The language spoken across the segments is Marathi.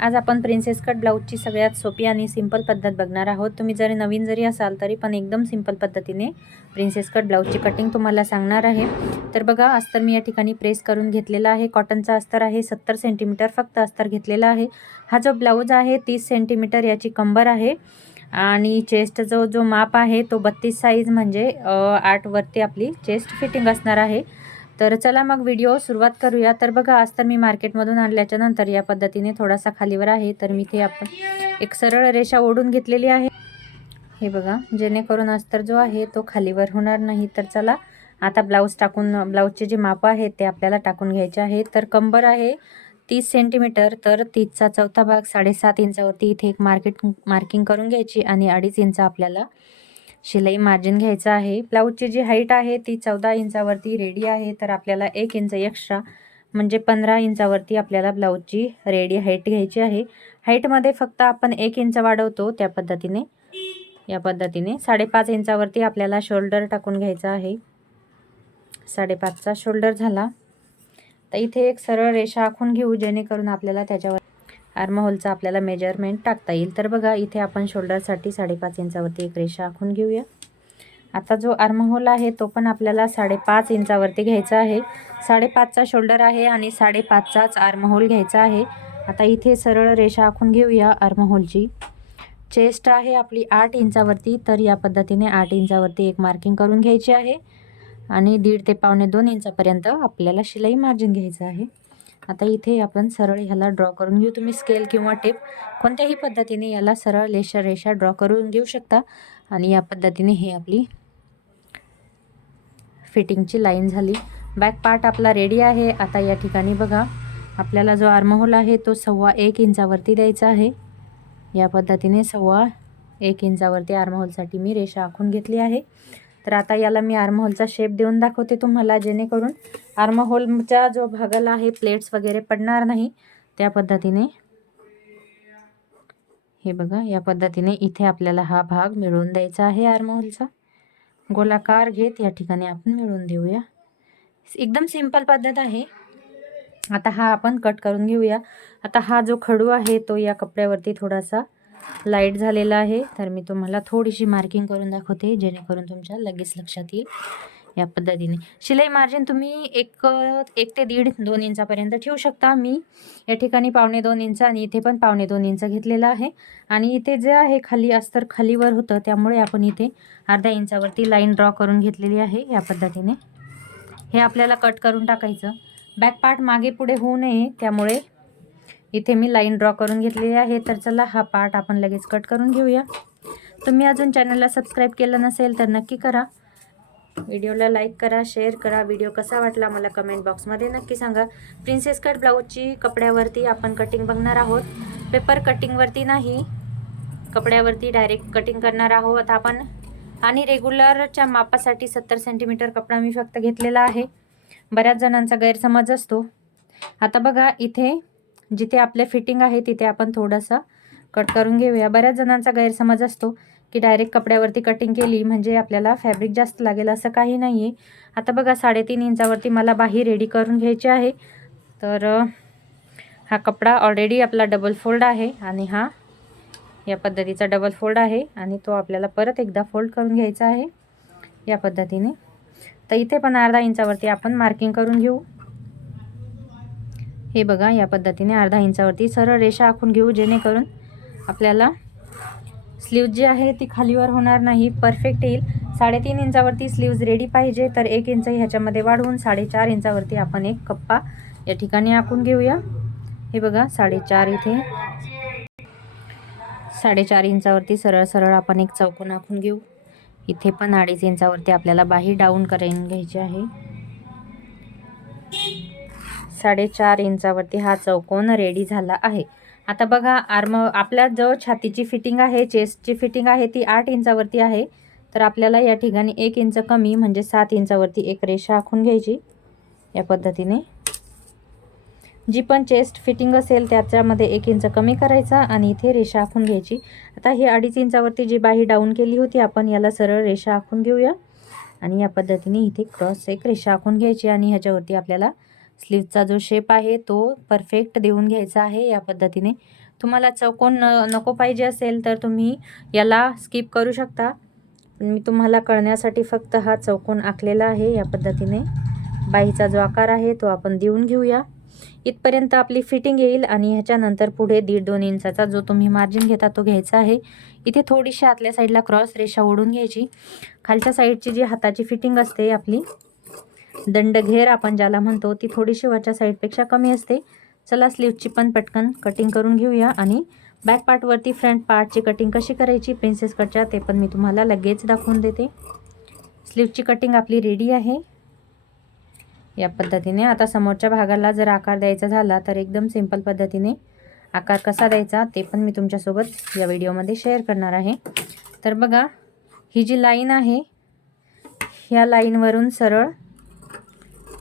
आज आपण प्रिन्सेस कट ब्लाऊजची सगळ्यात सोपी आणि सिंपल पद्धत बघणार आहोत। तुम्ही जरी नवीन जरी असाल तरी पण एकदम सिंपल पद्धतीने प्रिन्सेस कट ब्लाऊजची कटिंग तुम्हाला सांगणार आहे। तर बघा, अस्तर मी या ठिकाणी प्रेस करून घेतलेला आहे। कॉटनचा अस्तर आहे, 70 सेंटीमीटर फक्त अस्तर घेतलेला आहे। हा जो ब्लाऊज आहे 30 सेंटीमीटर याची कंबर आहे आणि चेस्ट जो माप आहे तो 32 साईज म्हणजे 8 वरती आपली चेस्ट फिटिंग असणार आहे। तर चला मग व्हिडिओ सुरुवात करूया। तर बघा, अस्तर मी मार्केटमधून आणल्याच्या नंतर या पद्धतीने थोडासा खालीवर आहे, तर मी ते आपण एक सरळ रेषा ओढून घेतलेली आहे। हे बघा, जेणेकरून अस्तर जो आहे तो खालीवर होणार नाही। तर चला आता ब्लाऊज टाकून ब्लाऊजचे जे माप आहेत ते आपल्याला टाकून घ्यायचे आहे। तर कंबर आहे 30 सेंटीमीटर, तर 30चा चौथा भाग 7.5 इंचावरती इथे एक मार्किंग करून घ्यायची आणि 2.5 इंच आपल्याला शिलाई मार्जिन घ्यायचं आहे। ब्लाऊजची जी हाईट आहे ती 14 इंचावरती रेडी आहे, तर आपल्याला 1 इंच एक्स्ट्रा म्हणजे 15 इंचावरती आपल्याला ब्लाऊजची रेडी हाईट घ्यायची आहे। हाईटमध्ये फक्त आपण 1 इंच वाढवतो त्या पद्धतीने या पद्धतीने 5.5 इंचावरती आपल्याला शोल्डर टाकून घ्यायचा आहे। 5.5चा शोल्डर झाला तर इथे एक सरळ रेषा आखून घेऊ, जेणेकरून आपल्याला त्याच्यावर आर्महोलचा आपल्याला मेजरमेंट टाकता येईल। तर बघा, इथे आपण शोल्डरसाठी 5.5 इंचावरती एक रेषा आखून घेऊया। आता जो आर्महोल आहे तो पण आपल्याला 5.5 इंचावरती घ्यायचा आहे। 5.5चा शोल्डर आहे आणि 5.5चाच आर्महोल घ्यायचा आहे। आता इथे सरळ रेषा आखून घेऊया आर्महोलची। चेस्ट आहे आपली 8 इंचावरती, तर या पद्धतीने 8 इंचावरती एक मार्किंग करून घ्यायची आहे आणि 1.5 ते 1.25 इंचापर्यंत आपल्याला शिलाई मार्जिन घ्यायचं आहे। आता इथे आपण सरळ ह्याला ड्रॉ करून घेऊ। तुम्ही स्केल किंवा टेप कोणत्याही पद्धतीने याला सरळ रेषा ड्रॉ करून घेऊ शकता आणि या पद्धतीने हे आपली फिटिंगची लाईन झाली। बॅक पार्ट आपला रेडी आहे। आता या ठिकाणी बघा, आपल्याला जो आर्महोल आहे तो 1.25 इंचावरती द्यायचा आहे। या पद्धतीने 1.25 इंचावरती आर्महोलसाठी मी रेषा आखून घेतली आहे। तर आता याला मी आर्महोलचा शेप देऊन दाखवते तुम्हाला, जेणेकरून आर्महोलच्या जो भागाला आहे प्लेट्स वगैरे पडणार नाही त्या पद्धतीने। हे बघा, या पद्धतीने इथे आपल्याला हा भाग मिळवून द्यायचा आहे। आर्महोलचा गोलाकार घेत या ठिकाणी आपण मिळवून देऊया। एकदम सिंपल पद्धत आहे। आता हा आपण कट करून घेऊया। आता हा जो खडू आहे तो या कपड्यावरती थोडासा लाईट झालेला आहे, तर मी तुम्हाला थोडीशी मार्किंग करून दाखवते, जेणेकरून तुमच्या लगेच लक्षात येईल। या पद्धतीने शिलाई मार्जिन तुम्ही 1 ते 1.5-2 इंचापर्यंत ठेवू शकता। मी या ठिकाणी 2.25 इंच आणि इथे पण 2.25 इंच घेतलेला आहे आणि इथे जे आहे खाली अस्तर खालीवर होतं, त्यामुळे आपण इथे अर्ध्या इंचावरती लाईन ड्रॉ करून घेतलेली आहे। या पद्धतीने हे आपल्याला कट करून टाकायचं। बॅक पार्ट मागे पुढे होऊ नये, त्यामुळे इथे मी लाईन ड्रॉ करून घेतलेली आहे। तर चला हा पार्ट आपण लगेच कट करून घेऊया। तुम्ही अजून चॅनलला सबस्क्राईब केलं नसेल तर नक्की करा। व्हिडिओला लाईक करा, शेअर करा। व्हिडिओ कसा वाटला मला कमेंट बॉक्समध्ये नक्की सांगा। प्रिन्सेस कट ब्लाऊजची कपड्यावरती आपण कटिंग बघणार आहोत, पेपर कटिंगवरती नाही, कपड्यावरती डायरेक्ट कटिंग करणार आहोत आपण। आणि रेग्युलरच्या मापासाठी 70 सेंटीमीटर कपडा मी फक्त घेतलेला आहे। बऱ्याच जणांचा गैरसमज असतो। आता बघा, इथे जिथे आपले फिटिंग आहे तिथे आपण थोडासा कट करून घेऊया। बऱ्याच जणांचा गैरसमज असतो की डायरेक्ट कपड्यावरती कटिंग केली म्हणजे आपल्याला फॅब्रिक जास्त लागेल, असं काही नाही आहे। आता बघा, 3.5 इंचावरती मला बाही रेडी करून घ्यायची आहे। तर हा कपडा ऑलरेडी आपला डबल फोल्ड आहे आणि हा या पद्धतीचा डबल फोल्ड आहे आणि तो आपल्याला परत एकदा फोल्ड करून घ्यायचा आहे या पद्धतीने। तर इथे पण अर्धा इंचावरती आपण मार्किंग करून घेऊ। हे बघा, या पद्धतीने अर्धा इंचावरती सरळ रेषा आखून घेऊ, जेणेकरून आपल्याला स्लीव्ज जी आहे ती खालीवर होणार नाही, परफेक्ट येईल। 3.5 इंचावरती स्लीव्ज रेडी पाहिजे, तर 1 इंच ह्याच्यामध्ये वाढवून 4.5 इंचावरती आपण एक कप्पा या ठिकाणी आखून घेऊया। हे बघा, 4.5 इथे 4.5 इंचावरती सरळ आपण एक चौकोन आखून घेऊ। इथे पण 2.5 इंचावरती आपल्याला बाही डाऊन करून घ्यायची आहे। 4.5 इंचावरती हा चौकोन रेडी झाला आहे। आता बघा, आपल्या जो छातीची फिटिंग आहे, चेस्टची फिटिंग आहे ती 8 इंचावरती आहे, तर आपल्याला या ठिकाणी 1 इंच कमी म्हणजे 7 इंचावरती एक रेषा आखून घ्यायची या पद्धतीने। जी पण चेस्ट फिटिंग असेल त्याच्यामध्ये 1 इंच कमी करायचा आणि इथे रेषा आखून घ्यायची। आता ही 2.5 इंचावरती जी बाही डाऊन केली होती आपण, याला सरळ रेषा आखून घेऊया आणि या पद्धतीने इथे क्रॉस एक रेषा आखून घ्यायची आणि ह्याच्यावरती आपल्याला स्लीवचा जो शेप आहे तो परफेक्ट देऊन घ्यायचा आहे या पद्धतीने. तुम्हाला चौकोन नको पाहिजे असेल तर तुम्ही याला स्किप करू शकता. मी तुम्हाला कळण्यासाठी फक्त हा चौकोन आखलेला आहे या पद्धतीने. बाहीचा जो आकार आहे तो आपण देऊन घेऊया. इथपर्यंत आपली फिटिंग येईल आणि ह्याच्यानंतर पुढे 1.5-2 इंचाचा जो तुम्ही मार्जिन घेता तो घ्यायचा आहे. इथे थोडीशी आतल्या साईडला क्रॉस रेषा ओढून घ्यायची. खालच्या साईडची जी हाताची फिटिंग असते आपली दंडघेर आपण ज्याला म्हणतो ती थोडीशी वरच्या साईडपेक्षा कमी असते. चला स्लीवची पण पटकन कटिंग करून घेऊया आणि बॅक पार्टवरती फ्रंट पार्टची कटिंग कशी करायची प्रिन्सेस कटच्या ते पण मी तुम्हाला लगेच दाखवून देते. स्लीवची कटिंग आपली रेडी आहे या पद्धतीने. आता समोरच्या भागाला जर आकार द्यायचा झाला तर एकदम सिंपल पद्धतीने आकार कसा द्यायचा ते पण मी तुमच्यासोबत या व्हिडिओमध्ये शेअर करणार आहे. तर बघा, ही जी लाईन आहे ह्या लाईनवरून सरळ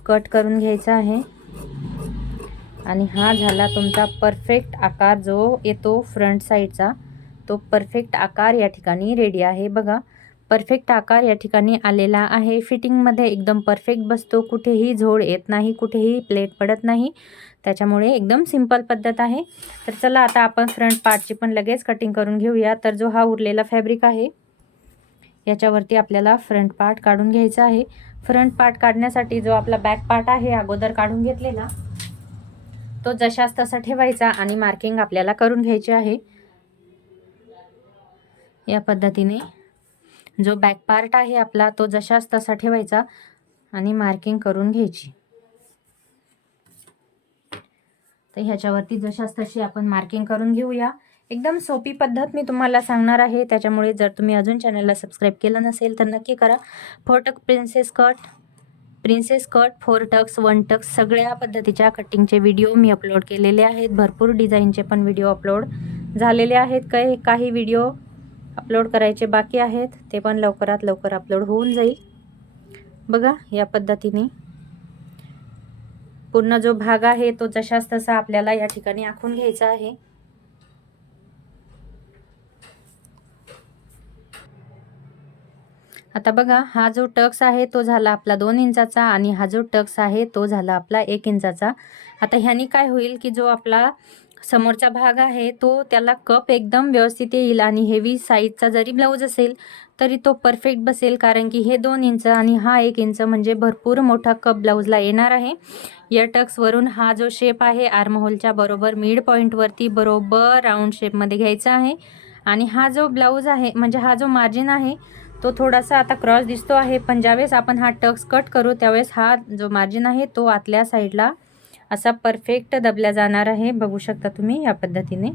कट करून घ्यायचा आहे आणि हा झाला तुमचा परफेक्ट आकार जो येतो फ्रंट साईडचा. तो परफेक्ट आकार या ठिकाणी रेडी आहे. बघा, परफेक्ट आकार या ठिकाणी आलेला आहे. फिटिंगमध्ये एकदम परफेक्ट बसतो, कुठेही झोड येत नाही, कुठेही प्लेट पडत नाही. त्याच्यामुळे एकदम सिंपल पद्धत आहे. तर चला आता आपण फ्रंट पार्टची पण लगेच कटिंग करून घेऊया. तर जो हा उरलेला फॅब्रिक आहे याच्यावरती आपल्याला फ्रंट पार्ट काढून घ्यायचा आहे. फ्रंट पार्ट काढण्यासाठी जो आपला बॅक पार्ट आहे अगोदर काढून घेतलेला तो जशास तसा ठेवायचा आणि मार्किंग आपल्याला करून घ्यायची आहे या पद्धतीने. जो बॅक पार्ट आहे आपला तो जशास तसा ठेवायचा आणि मार्किंग करून घ्यायची. तर ह्याच्यावरती जशास तशी आपण मार्किंग करून घेऊया. एकदम सोपी पद्धत मी तुम्हाला सांगणार आहे, त्याच्यामुळे जर तुम्ही अजून चॅनलला सबस्क्राईब केलं नसेल तर नक्की करा. 4 tucks princess cut 4 tucks 1 tucks सगळ्या पद्धतीच्या कटिंगचे व्हिडिओ मी अपलोड केलेले आहेत. भरपूर डिझाईनचे पण व्हिडिओ अपलोड झालेले आहेत. काही व्हिडिओ अपलोड करायचे बाकी आहेत, ते पण लवकरात लवकर अपलोड होऊन जाईल. बघा, या पद्धतीने पूर्ण जो भाग आहे तो जशास तसा आपल्याला या ठिकाणी आखून घ्यायचा आहे. आता बघा, हा जो टक्स आहे तो झाला आपला 2 इंचाचा आणि हा जो टक्स आहे तो झाला आपला 1 इंचाचा. आता ह्यानी काय होईल की जो आपला समोरचा भाग आहे तो त्याला कप एकदम व्यवस्थित येईल आणि हेवी साईजचा जरी ब्लाऊज असेल तरी तो परफेक्ट बसेल, कारण की हे 2 इंच आणि हा 1 इंच म्हणजे भरपूर मोठा कप ब्लाऊजला येणार आहे. या टक्सवरून हा जो शेप आहे आर्महोलच्या बरोबर मिड पॉईंटवरती बरोबर राऊंड शेपमध्ये घ्यायचा आहे आणि हा जो ब्लाऊज आहे म्हणजे हा जो मार्जिन आहे तो थोडासा आता क्रॉस दिसतो आहे, पण ज्यावेळेस आपण हा टक्स कट करू त्यावेळेस हा जो मार्जिन आहे तो आतल्या साईडला असा परफेक्ट दबल्या जाणार आहे. बघू शकता तुम्ही या पद्धतीने.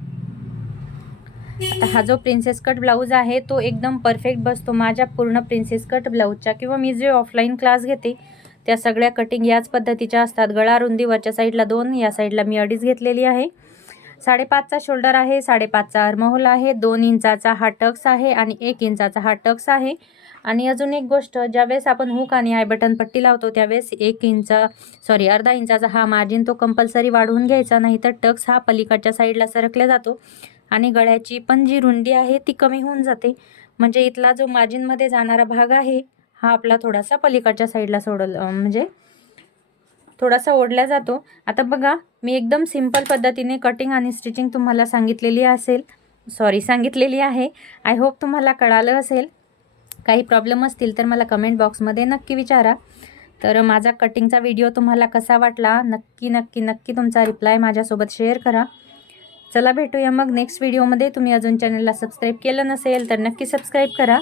आता हा जो प्रिन्सेस कट ब्लाऊज आहे तो एकदम परफेक्ट बसतो. माझ्या पूर्ण प्रिन्सेस कट ब्लाऊजच्या किंवा मी जे ऑफलाईन क्लास घेते त्या सगळ्या कटिंग याच पद्धतीच्या असतात. गळा रुंदी वरच्या साईडला 2, या साईडला मी 2.5 घेतलेली आहे. 5.5चा शोल्डर आहे, 5.5चा आर्महोल आहे, 2 इंचाचा हा टक्स आहे आणि 1 इंचाचा हा टक्स आहे. आणि अजून एक गोष्ट, ज्यावेळेस आपण हुक आणि आय बटन पट्टी लावतो त्यावेळेस अर्धा इंचाचा हा मार्जिन तो कंपल्सरी वाढवून घ्यायचा, नाही तर टक्स हा पलीकडच्या साईडला सरकला जातो आणि गळ्याची पण जी रुंदी आहे ती कमी होऊन जाते. म्हणजे इथला जो मार्जिनमध्ये जाणारा भाग आहे हा आपला थोडासा पलीकडच्या साईडला म्हणजे थोडासा ओढला जातो. आता बघा, मी एकदम सिंपल पद्धतीने कटिंग आणि स्टिचिंग तुम्हाला सांगितलेली आहे. आय होप तुम्हाला कळालं असेल. काही प्रॉब्लेम असतील तर मला कमेंट बॉक्समध्ये नक्की विचारा. तर माझा कटिंगचा व्हिडिओ तुम्हाला कसा वाटला नक्की तुमचा रिप्लाय माझ्यासोबत शेअर करा. चला भेटूया मग नेक्स्ट व्हिडिओमध्ये. तुम्ही अजून चॅनलला सबस्क्राईब केलं नसेल तर नक्की सबस्क्राईब करा.